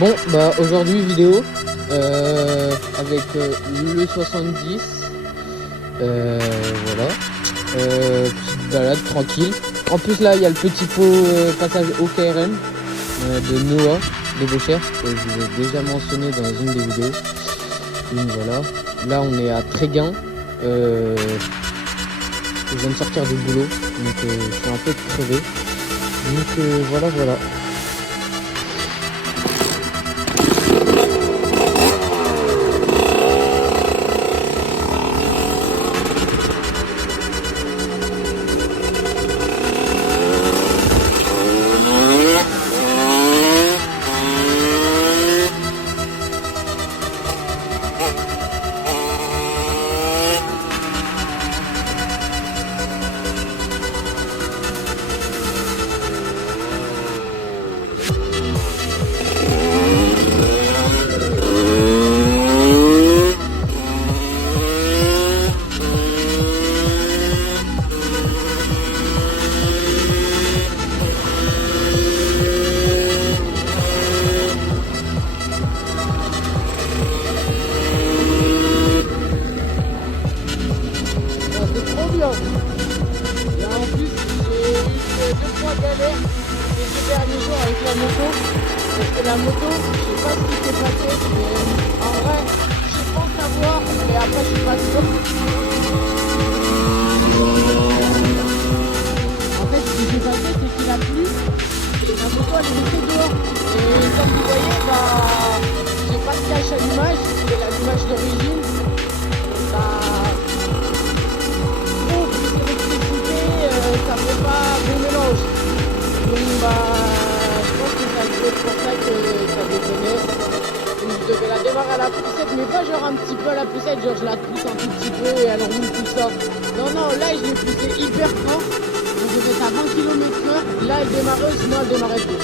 Bon, bah aujourd'hui vidéo avec le 70. Voilà. Petite balade tranquille. En plus là il y a le petit pot passage au KRM de Noah les Beauchères que je vous ai déjà mentionné dans une des vidéos. Donc voilà. Là on est à Tréguin. Je viens de sortir du boulot, donc je suis un peu crevé. Donc voilà. Là en plus j'ai eu 2-3 galères les 2 derniers jours avec la moto. Parce que la moto, je sais pas ce qui s'est passé, mais en vrai, je pense savoir, mais après je suis pas sûr. En fait ce qui s'est passé c'est qu'il a plu et la moto elle est restée dehors. Et comme vous voyez, bah j'ai pas de cache à l'image, c'est l'image d'origine. Ça fait pas bon mélange. Donc je pense que ça peut être pour ça que ça déconnait. Donc je devais la démarrer à la poussette, mais pas genre un petit peu à la poussette, genre je la pousse un tout petit peu et elle roule tout ça. Non, là je l'ai poussée hyper fort. Donc je vais à 20 km/h. Là elle démarrait, sinon elle démarrait plus.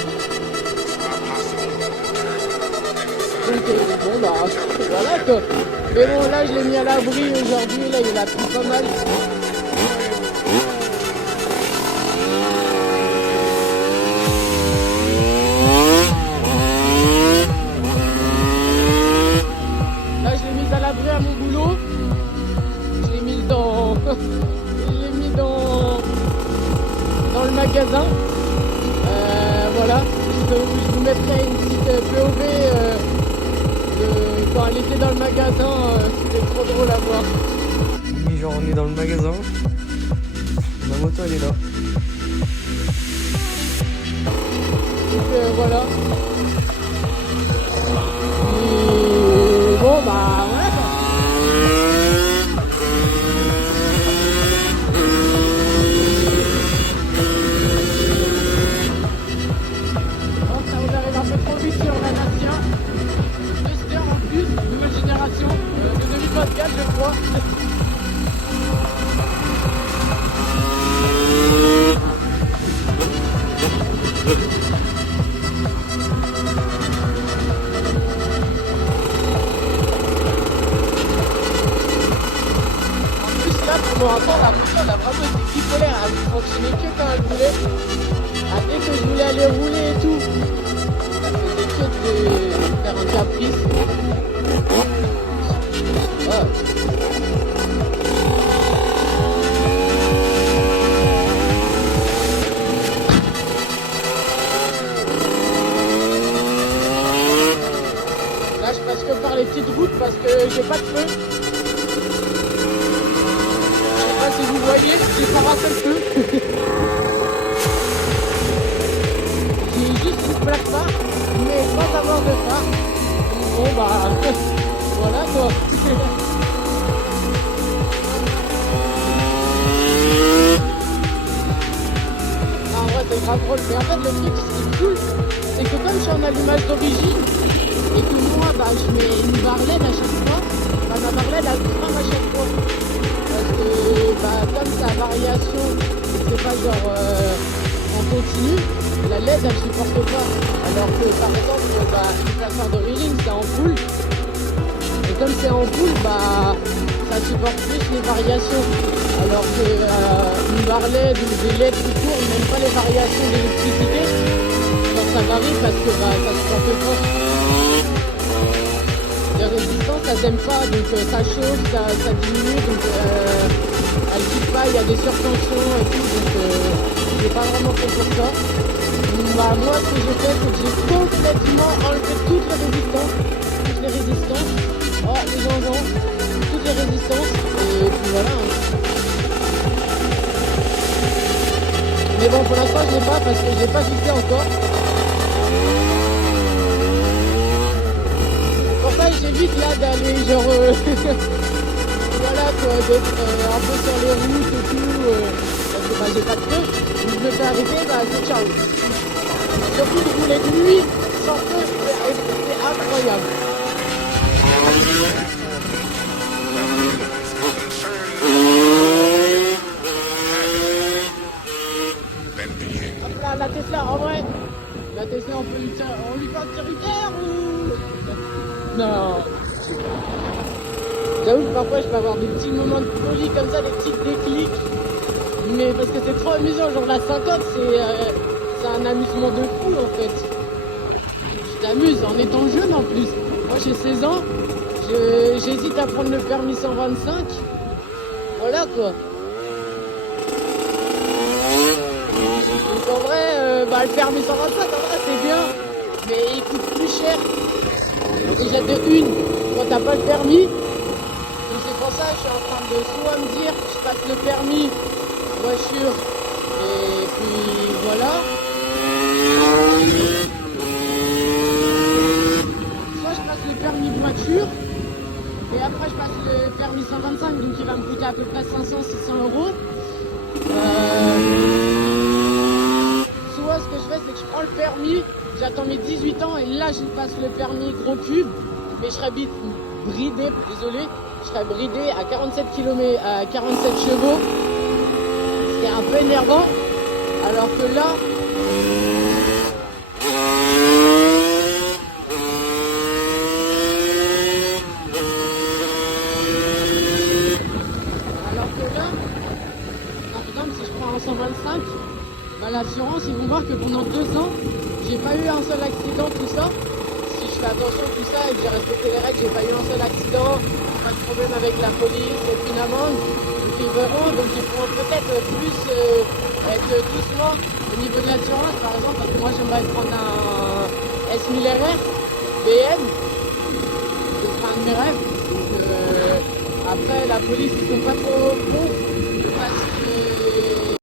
Donc bon voilà quoi. Mais bon là je l'ai mis à l'abri aujourd'hui, là il a plu pas mal. À mon boulot, je l'ai mis dans le magasin. Voilà, je vous mettrai une petite POV de quand elle était dans le magasin, c'était trop drôle à voir. Oui, genre on est dans le magasin, ma moto elle est là. Donc voilà. Et bon bah voilà. De 2024 je crois. En plus là pendant un temps la moto elle a vraiment été bipolaire, elle fonctionnait que quand elle voulait. Dès que je voulais aller rouler et tout, elle faisait que de faire un caprice. Là je passe que par les petites routes parce que j'ai pas de feu. Je sais pas si vous voyez, j'ai pas un seul feu. J'ai juste une plaque phare, mais pas d'avoir de phare. Bon bah voilà quoi. En vrai c'est grave drôle, mais en fait le truc ce qui est cool, c'est que comme je suis en allumage d'origine et que moi bah je mets une barre LED à chaque fois, bah ma barre LED elle crame à chaque fois. Parce que bah comme c'est la variation, c'est pas genre en continu, la LED elle supporte pas. Alors que par exemple bah une plateforme d'origine c'est en full. Et comme c'est en poule, bah ça supporte plus les variations. Alors que une barre LED ou des LED qui tournent, même pas les variations d'électricité, genre ça varie parce que bah, ça supporte pas. elles aiment pas, donc ça chauffe, ça diminue, donc elles kiffent pas, il y a des surtensions et tout, donc j'ai pas vraiment fait pour ça. Bah, moi ce que j'ai fait, c'est que j'ai complètement enlevé toutes les résistances, oh les gonzons, toutes les résistances, et puis voilà. Hein. Mais bon, pour l'instant je l'ai pas parce que j'ai pas fixé encore. Pour ça j'évite là d'aller genre voilà quoi, d'être un peu sur les routes et tout, parce que bah, j'ai pas de feu. Si je me fais arrêter, bah c'est ciao. Surtout de rouler de nuit sans feu, c'est incroyable. Hop là, la Tesla, en vrai, la Tesla on peut lui faire, on lui fait un petit Ritter ou... Non. J'avoue que parfois je peux avoir des petits moments de folie comme ça, des petits déclics. Mais parce que c'est trop amusant, genre la 50 c'est un amusement de fou en fait. Je t'amuse en étant jeune en plus. Moi j'ai 16 ans, j'hésite à prendre le permis 125. Voilà quoi. Donc en vrai, le permis 125 en vrai c'est bien, mais il coûte plus cher. Déjà de une, quand t'as pas le permis. Donc c'est pour ça que je suis en train de soit me dire je passe le permis voiture et puis voilà. Soit je passe le permis voiture et après je passe le permis 125 donc il va me coûter à peu près 500-600 euros. Soit ce que je fais c'est que je prends le permis, j'attends mes 18 ans et là je passe le permis gros cube, mais je serais bridé, désolé, je serais bridé à 47 km, à 47 chevaux. C'est un peu énervant, alors que là, par exemple, si je prends un 125, bah, l'assurance, ils vont voir que pendant 2 ans, j'ai pas eu un seul accident, tout ça. Si je fais attention, tout ça, et que j'ai respecté les règles, j'ai pas eu un seul accident, pas de problème avec la police, aucune amende. Donc ils verront, donc ils pourront peut-être plus être doucement au niveau de l'assurance, par exemple, parce que moi j'aimerais prendre un S1000RR BM, ce sera un de mes rêves. Donc, après la police ils sont pas trop bons.